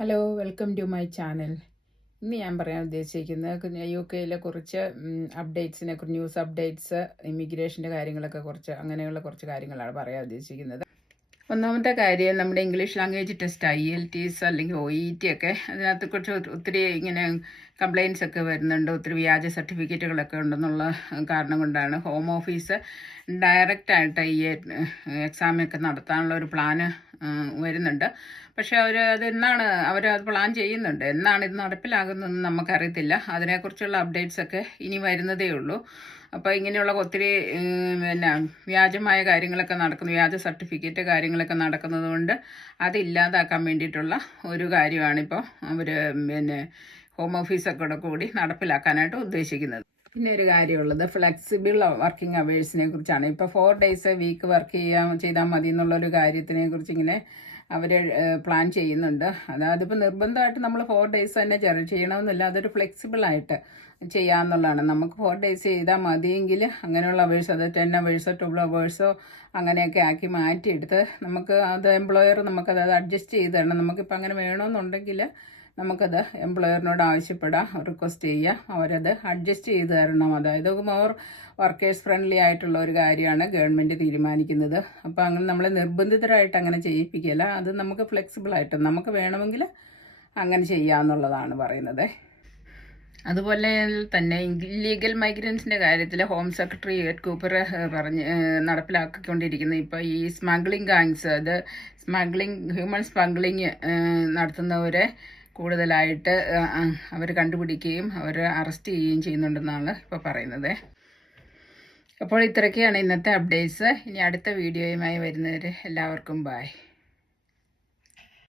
Hello, welcome to my channel. ഇന്ന് ഞാൻ പറയാൻ ഉദ്ദേശിക്കുന്നത് UK കുറച്ച് ന്യൂസ് അപ്ഡേറ്റ്സ്, ഇമിഗ്രേഷൻ്റെ കാര്യങ്ങളൊക്കെ അങ്ങനെയുള്ള കുറച്ച് കാര്യങ്ങളാണ് പറയാൻ ഉദ്ദേശിക്കുന്നത്. ഒന്നാമത്തെ കാര്യം, നമ്മുടെ ഇംഗ്ലീഷ് ലാംഗ്വേജ് ടെസ്റ്റ് IELTS അല്ലെങ്കിൽ OET ഒക്കെ അതിനകത്ത് കുറച്ച് ഒത്തിരി ഇങ്ങനെ കംപ്ലയിൻസ് ഒക്കെ വരുന്നുണ്ട്. ഒത്തിരി വ്യാജ സർട്ടിഫിക്കറ്റുകളൊക്കെ ഉണ്ടെന്നുള്ള കാരണം കൊണ്ടാണ് ഹോം ഓഫീസ് ഡയറക്റ്റായിട്ട് ഈ എക്സാമൊക്കെ നടത്താനുള്ള ഒരു പ്ലാന് വരുന്നുണ്ട്. പക്ഷേ അവരത് പ്ലാൻ ചെയ്യുന്നുണ്ട്. എന്നാണ് ഇത് നടപ്പിലാകുന്നതെന്ന് നമുക്കറിയത്തില്ല. അതിനെക്കുറിച്ചുള്ള അപ്ഡേറ്റ്സൊക്കെ ഇനി വരുന്നതേ ഉള്ളൂ. അപ്പോൾ ഇങ്ങനെയുള്ള ഒത്തിരി വ്യാജമായ കാര്യങ്ങളൊക്കെ നടക്കുന്നു, വ്യാജ സർട്ടിഫിക്കറ്റ് കാര്യങ്ങളൊക്കെ നടക്കുന്നത് കൊണ്ട് അതില്ലാതാക്കാൻ വേണ്ടിയിട്ടുള്ള ഒരു കാര്യമാണിപ്പോൾ അവർ ഹോം ഓഫീസൊക്കെ കൂടി നടപ്പിലാക്കാനായിട്ട് ഉദ്ദേശിക്കുന്നത്. പിന്നെ ഒരു കാര്യമുള്ളത് ഫ്ലെക്സിബിൾ വർക്കിംഗ് അവേഴ്സിനെ കുറിച്ചാണ്. ഇപ്പോൾ 4 days a week വർക്ക് ചെയ്താൽ മതി എന്നുള്ളൊരു കാര്യത്തിനെ കുറിച്ച് ഇങ്ങനെ അവർ പ്ലാൻ ചെയ്യുന്നുണ്ട്. അതിപ്പോൾ നിർബന്ധമായിട്ട് നമ്മൾ 4 days തന്നെ ചെയ്യണമെന്നില്ല. അതൊരു ഫ്ലെക്സിബിളായിട്ട് ചെയ്യാമെന്നുള്ളതാണ്. നമുക്ക് 4 days ചെയ്താൽ മതിയെങ്കിൽ അങ്ങനെയുള്ള അവേഴ്സ്, അത് 10 hours 12 hours അങ്ങനെയൊക്കെ ആക്കി മാറ്റിയെടുത്ത് എംപ്ലോയർ നമുക്കത് അഡ്ജസ്റ്റ് ചെയ്ത് തരണം. നമുക്കിപ്പോൾ അങ്ങനെ വേണമെന്നുണ്ടെങ്കിൽ നമുക്കത് എംപ്ലോയറിനോട് ആവശ്യപ്പെടാം, റിക്വസ്റ്റ് ചെയ്യാം, അവരത് അഡ്ജസ്റ്റ് ചെയ്ത് തരണം. അതായത് മോർ വർക്കേഴ്സ് ഫ്രണ്ട്ലി ആയിട്ടുള്ള ഒരു കാര്യമാണ് ഗവൺമെൻറ് തീരുമാനിക്കുന്നത്. അപ്പോൾ അങ്ങനെ നമ്മളെ നിർബന്ധിതരായിട്ട് അങ്ങനെ ചെയ്യിപ്പിക്കില്ല. അത് നമുക്ക് ഫ്ലെക്സിബിളായിട്ട് നമുക്ക് വേണമെങ്കിൽ അങ്ങനെ ചെയ്യാമെന്നുള്ളതാണ് പറയുന്നത്. അതുപോലെ തന്നെ ഇല്ലീഗൽ മൈഗ്രൻസിൻ്റെ കാര്യത്തിൽ ഹോം സെക്രട്ടറി എഡ് കൂപ്പർ നടപ്പിലാക്കിക്കൊണ്ടിരിക്കുന്നത് ഇപ്പോൾ ഈ സ്മഗ്ലിംഗ് ഗാങ്സ്, ഹ്യൂമൻ സ്മഗ്ലിംഗ് നടത്തുന്നവരെ കൂടുതലായിട്ട് അവർ കണ്ടുപിടിക്കുകയും അവർ അറസ്റ്റ് ചെയ്യുകയും ചെയ്യുന്നുണ്ടെന്നാണ് ഇപ്പോൾ പറയുന്നത്. അപ്പോൾ ഇത്രയൊക്കെയാണ് ഇന്നത്തെ അപ്ഡേറ്റ്സ്. ഇനി അടുത്ത വീഡിയോയുമായി വരുന്നവരെ എല്ലാവർക്കും ബൈ.